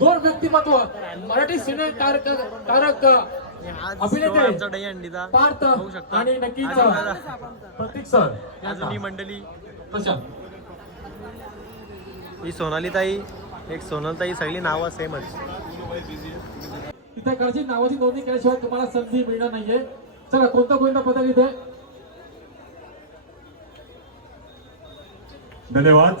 दोन व्यक्तिमत्व मराठी सिने तारक अभिनेते पार्थ. आणि नक्कीच. प्रतीक सर मंडळी प्रशांत ही सोनाली ताई एक सोनल ताई सगळी नावं सेमच. इथे कडची नावाची नोंदणी केल्याशिवाय तुम्हाला संधी मिळणार नाहीये. चला कोणतं कोणतं पदक इथे? धन्यवाद.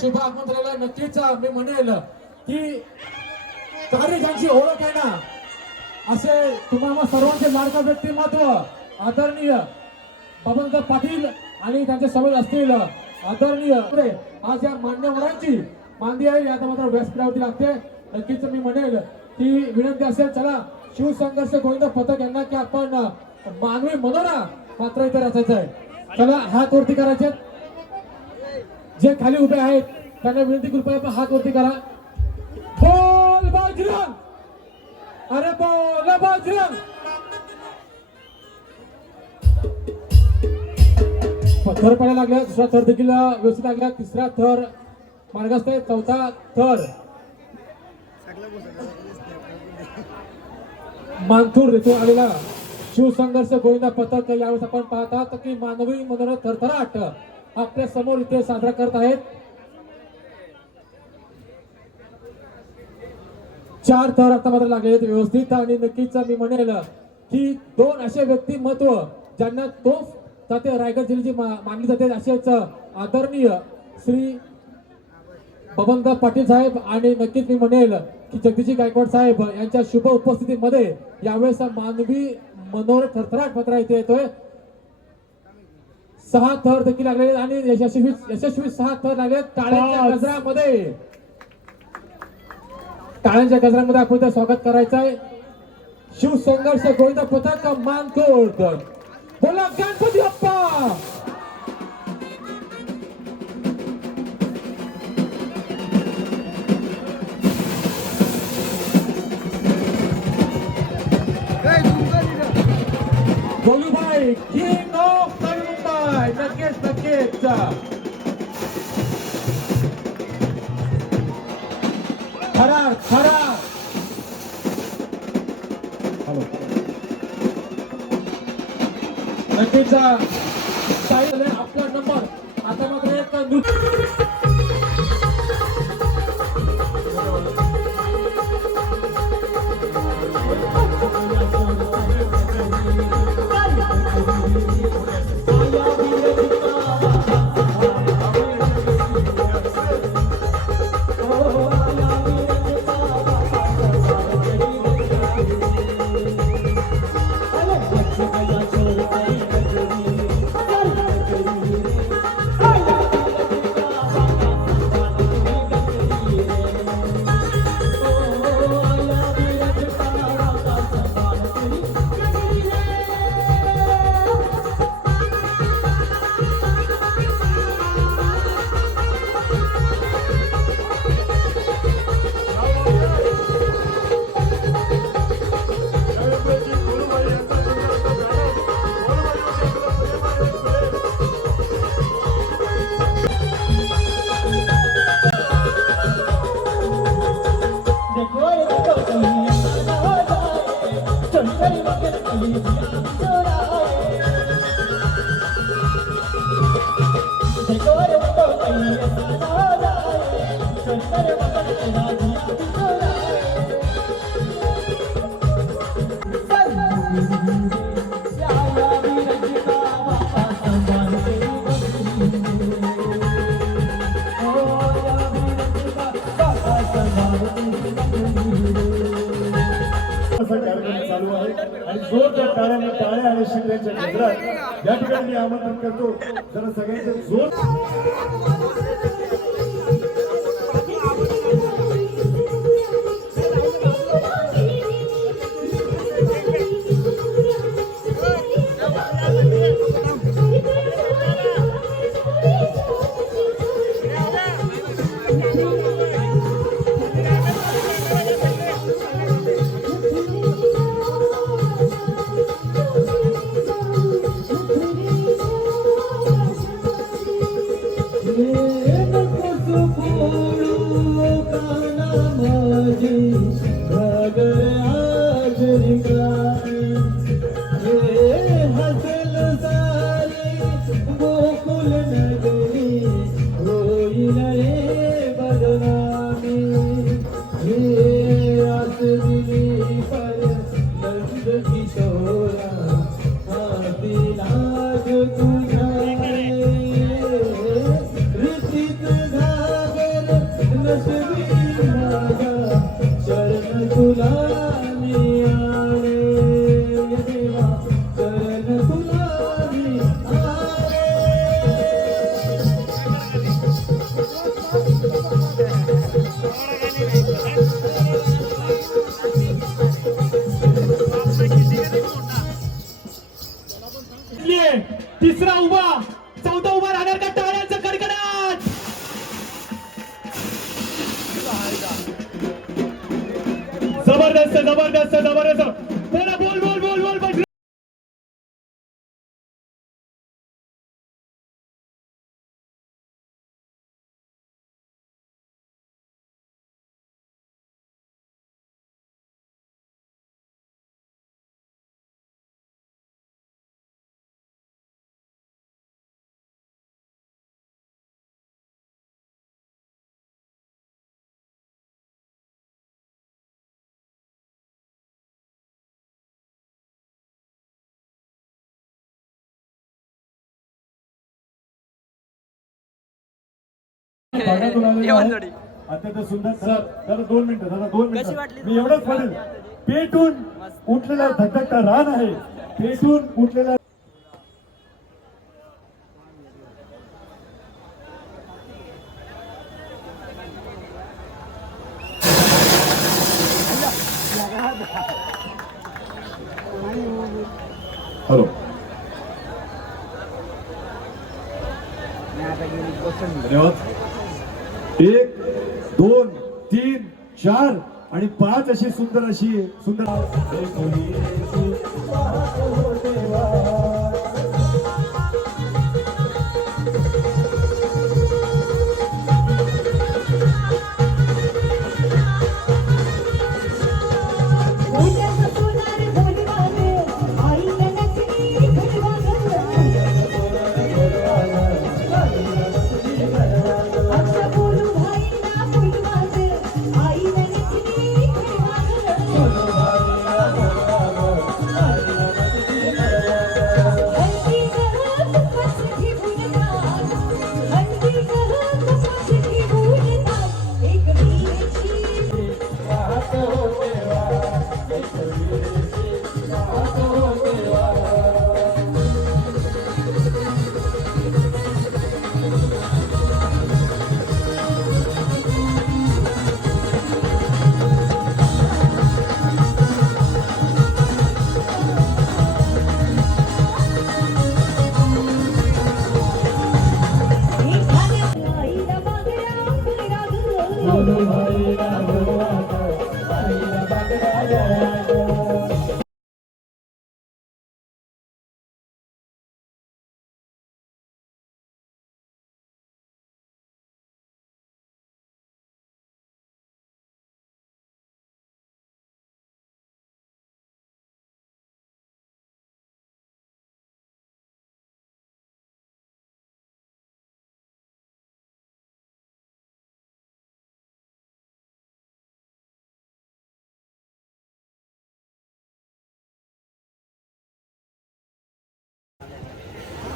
शुभ आगमन नक्कीच मी म्हणेल की कार्य ज्यांची ओळख आहे ना असे तुम्हाला सर्वांचे लाडका व्यक्तिमत्व आदरणीय बबनता पाटील आणि त्यांचे सवय असतील आदरणीय आज या मान्यवरांची मांदी आहे या मात्र व्यासपीठावरती लागते. नक्कीच मी म्हणेल की विनंती असेल चला शिवसंघर्ष गोविंद पथक यांना की आपण मानवी मनोरा मात्र इथे रचायचं आहे चला हात वरती करायचे जे खाली उभे आहेत त्यांना विनंती कृपया हात वरती करा. बोल बाजरंग अरे बोल बाजरंग थर पडायला लागला दुसरा थर देखील व्यवस्थित लागला. तिसरा थर मार्गस्थ आहे चौथा थर. मानथूर येथून आलेला. शिवसंघर्ष गोविंदा पथक यावेळेस आपण पाहतात की मानवी मनोरथ थरथराट. आपल्यासमोर इथे साजरा करत आहेत. चार थर आता मात्र लागले आहेत व्यवस्थित आणि नक्कीच मी म्हणेल की दोन असे व्यक्तिमत्व ज्यांना तोफ जाते रायगड जिल्ह्याची मानली जाते असेच आदरणीय श्री बबनदास पाटील साहेब आणि नक्कीच मी म्हणेल की जगदीशी गायकवाड साहेब यांच्या शुभ उपस्थितीमध्ये यावेळेस मानवी मनोर थरथराट पत्र इथे येतोय. सहा थर देखील लागलेले आणि यशस्वी यशस्वी सहा थर लागले टाळ्यांच्या गजरामध्ये. टाळ्यांच्या गजरामध्ये आपण स्वागत करायचं आहे शिवसंघर्ष गोविंद पथक मानकोट. बोला गणपती अप्पा की किंग नक्कीचा खरा खरा हॅलो नक्कीचा साहिल आपला नंबर आता मात्र एक आणि जोरदार टाळ्यांना टाळ्या आणि शिंद्यांच्या केंद्रात या ठिकाणी आमंत्रण करतो. जरा सगळ्यांचे जोर तिसरा उभा चौथा उभा राहणार का टाळ्यांचा कडकडाट? जबरदस्त जबरदस्त जबरदस्त. अत्यंत सुंदर सर दादा दोन मिनिटं दादा दोन मिनिटं. मी एवढंच म्हणेल पेटून उठलेला धगधगता रान आहे. पेटून उठलेला हॅलो धन्यवाद एक दोन तीन चार आणि पाच अशी सुंदर अशी सुंदर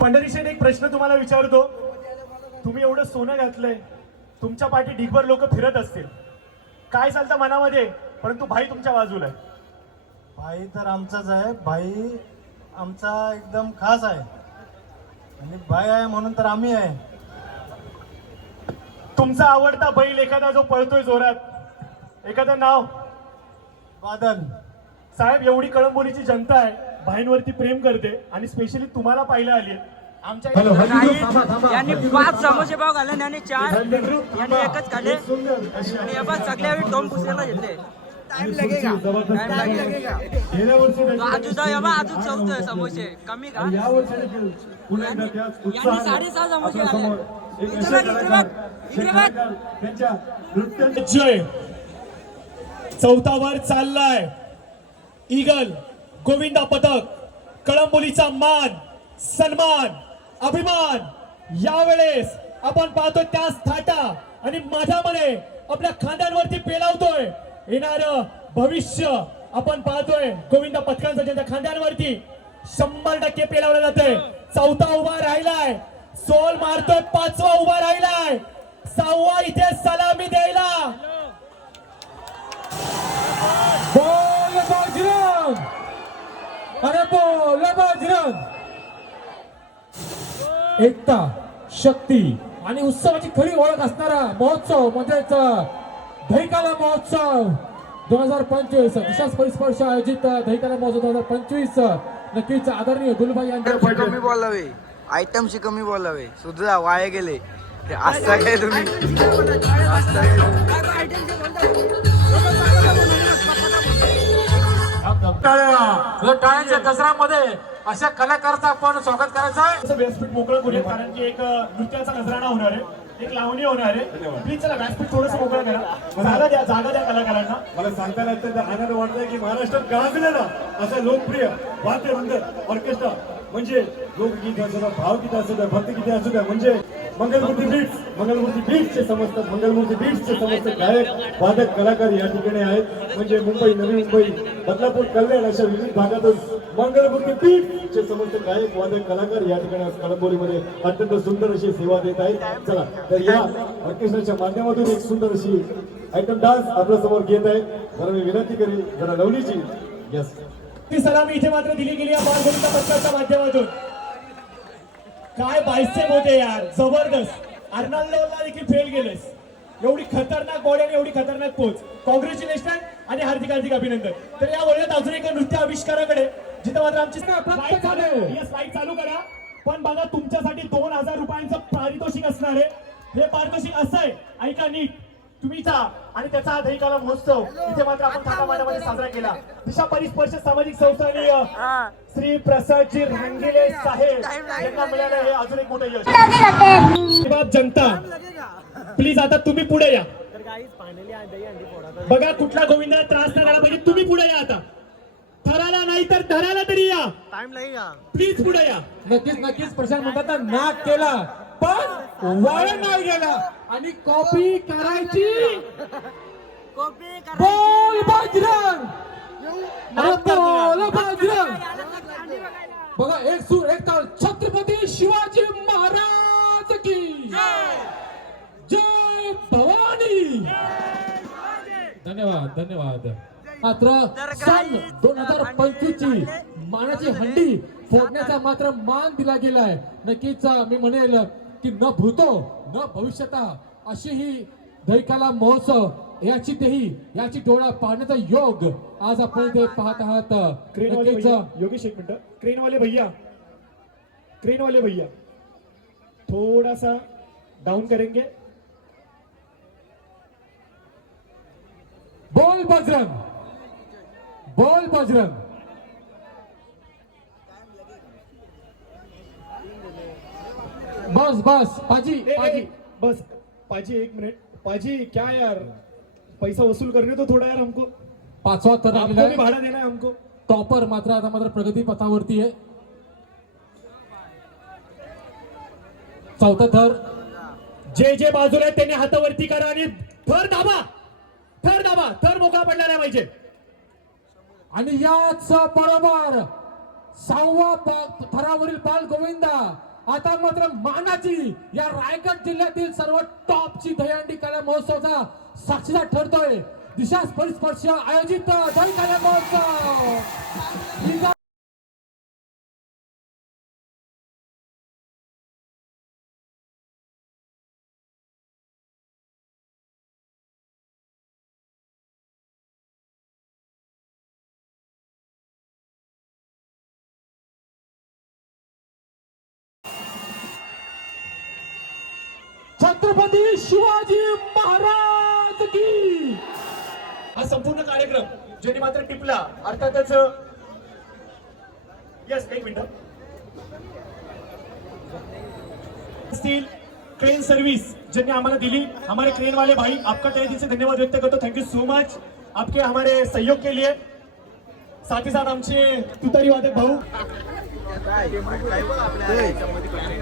पंढरी शेठ एक प्रश्न तुम्हाला विचारतो. तुम्ही एवढं सोनं घातलंय. तुमच्या पाठी ढिगभर लोक फिरत असतील. काय चालतं मनामध्ये? परंतु भाई तुमच्या बाजूला आहे. भाई तर आमचाच आहे. भाई आमचा एकदम खास आहे. आणि भाई आहे म्हणून तर आम्ही आहे. तुमचा आवडता बैल एखादा जो पळतोय जोरात. एखादं नाव? बादल. साहेब एवढी कळंबोलीची जनता आहे. भाईंवरती प्रेम करते आणि स्पेशली तुम्हाला पाहिलं आली आमच्या हॅलो हॅलो थांबा थांबा. यांनी पाच समोसे पाव घाले आणि यांनी चार यांनी एकच खाल्ले. आणि बघ सगळ्या वेळी दोन पुसेला घेतले. टाइम लगेगा. टाइम लगेगा. गेल्या वर्षी तो अजून बघ अजून चौथं समोसे. कमी का यांनी साडेसहा समोसे चौथावर चाललाय. ईगल गोविंदा पथक कळंबोलीचा मान सन्मान अभिमान. यावेळेस आपण पाहतोय त्याच थाटा आणि माझ्यामध्ये आपल्या खांद्यांवरती पेलावतोय. येणार भविष्य आपण पाहतोय. गोविंदा पथकांचं ज्यांच्या खांद्यांवरती शंभर टक्के पेलावलं जातंय. चौथा उभा राहिलाय. सोल मारतोय पाचवा उभा राहिलाय. सहावा इथे सलामी द्यायला बोल बजरंग अरे एकता शक्ती आणि उत्सवाची खरी ओळख असणारा महोत्सव म्हणजेच दहिकाला महोत्सव. दोन हजार पंचवीस दिशा परिस्पर्श आयोजित दहिकाला महोत्सव दोन हजार पंचवीस नक्कीच आदरणीय गुलबाई यांच्या कमी बोलावे. आयटमशी कमी बोलावे. सुद्धा वाया गेले. ते असता काय तुम्ही? टाळ्यांच्या गजरामध्ये अशा कलाकाराचं आपण स्वागत करायचं आहे. असं व्यासपीठ मोकळं करूया कारण की एक नृत्याचा नजराणा होणार आहे. एक लावणी होणार आहे. प्लीज चला व्यासपीठ थोडस मोकळं करा. जागा द्या जागा द्या कलाकारांना. मला सांगताना अत्यंत आनंद वाटतोय की महाराष्ट्रात गाजलेला असा लोकप्रिय वाद्य वृंद ऑर्केस्ट्रा. म्हणजे लोकगीत असू द्या भावगीत असू द्या भक्तिगीते असू द्या म्हणजे मंगलमूर्ती बीट्स मंगलमूर्ती बीट्सचे समस्त मंगलमूर्ती बीट्सचे समस्त गायक वादक कलाकार या ठिकाणी आहेत. म्हणजे मुंबई नवी मुंबई बदलापूर कल्याण अशा विविध भागातून मंगलमूर्ती बीट्सचे समस्त गायक वादक कलाकार या ठिकाणी कळंबोलीमध्ये अत्यंत सुंदर अशी सेवा देत आहेत. चला तर या ऑर्केस्ट्राच्या माध्यमातून एक सुंदर अशी आयटम डान्स आपल्यासमोर घेत आहे. जरा मी विनंती करेल जरा लवलीची. यस ती सलामी इथे मात्र दिली गेली या बालगोविंदा पथकाच्या माध्यमातून. काय बायसेप होते यार जबरदस्त. अर्नाल्डोला देखील फेल गेलेस एवढी खतरनाक बॉडी आणि एवढी खतरनाक पोच. कॉंग्रॅच्युलेशन आणि हार्दिक हार्दिक अभिनंदन. तर या वर्गात अजून एका नृत्य आविष्काराकडे जिथं मात्र आमची. स्लाइड चालू करा. पण बघा तुमच्यासाठी दोन हजार रुपयांचं पारितोषिक असणार आहे. हे पारितोषिक असं आहे. ऐका नीट. तुम्ही जा आणि त्याचा दहिकाला महोत्सव इथे मात्र आपण थाटामाटामध्ये साजरा केला. दिशा परिस्पर्श सामाजिक संस्था आणि अ, हा. श्री प्रसादजी रांगेले साहेब. यांना मिळालं हे अजून एक मोठं यश. जनता. प्लीज आता तुम्ही पुढे या. बघा कुठला गोविंदाला त्रास नाही झाला पाहिजे तुम्ही पुढे या आता. थराला नाही तर धराला तरी या. टाइम प्लीज पुढे या. नक्कीच नक्कीच. प्रशांत म्हणतात ना, नाक केला. पण वाया नाही गेला. आणि कॉपी करायची. कॉपी बोल बजरंग. बोल बजरंग. बघा एक सूर एक ताल. छत्रपती शिवाजी महाराज की. जय. भवानी. धन्यवाद धन्यवाद. मात्र सन दोन हजार पंचवीस ची मानाची हंडी फोडण्याचा मात्र मान दिला गेलाय. नक्कीच मी म्हणेल की न भूतो न भविष्यता अशी ही दैकाला महोत्सव याची तेही याची डोळा पाहण्याचा योग आज आपण इथे पाहत आहात. क्रेन वाले नक्कीच भैया योगेश एक मिनिट. क्रेन वाले भैया क्रेन वाले भैया थोड़ा सा डाउन करेंगे. बोल बजरंग बोल बजरंग. बस बस पाजी पाजी. बस पाजी एक मिनट. पाजी क्या यार? पैसा वसूल करने तो थोड़ा यार हमको. पाचवा तर आपको भी भाड़ा देना है हमको. टॉपर मात्र आता मात्र प्रगती पथावरती आहे. चौथा थर. जे जे बाजूला आहेत त्यांनी हातावरती करा आणि थर दाबा. थर दाबा. थर मोकळा पडला नाही पाहिजे. आणि याच बरोबर सहावा थरावरील बाल गोविंदा. आता मात्र मानाची या रायगड जिल्ह्यातील सर्व टॉपची दहीहंडी कला महोत्सवाचा साक्षीदार ठरतोय. दिशा परिस्पर्श आयोजित दही कला महोत्सव. छत्रपती शिवाजी महाराज की हा संपूर्ण कार्यक्रम ज्यांनी मात्र टिपला अर्थातच यस एक मिनिट स्टील क्रेन सर्विस ज्यांनी आम्हाला दिली हमारे क्रेन वाले भाई आपका तय दिल से धन्यवाद व्यक्त करतो थैंक यू सो मच आपके हमारे सहयोग के लिए साथ ही साथ आमचे तुतारी वादक भाऊ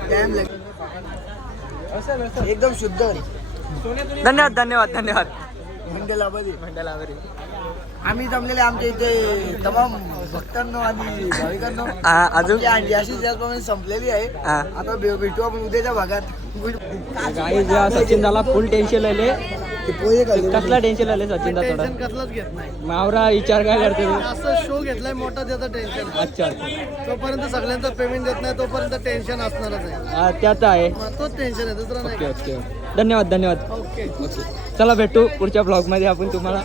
टाइम एकदम शुद्ध धन्यवाद धन्यवाद धन्यवाद. मंडला मध्ये आम्ही जमलेले आमच्या इथे तमाम भक्तांनो आणि भाविकांनो. अजून? अशी त्याचप्रमाणे संपलेली आहे. आता भे- भेटू आपण उद्याच्या भागात. सचिन झाला फुल टेन्शन लयले ते पोहे खाल्ले. कसला टेन्शन लयले सचिन दा थोडा? कसलाच घेत नाही. मावरा विचार काय करते असं शो घेतलाय मोठा त्याचं टेन्शन अच्छा अच्छा. जोपर्यंत सगळ्यांचा पेमेंट देत नाही तोपर्यंत टेन्शन असणारच आहे. हा, त्यात आहे. मग तोच टेन्शन आहे दुसरं नाही. Okay okay. धन्यवाद धन्यवाद. ओके. ओके. चला भेटू पुढच्या ब्लॉगमध्ये आपण तुम्हाला.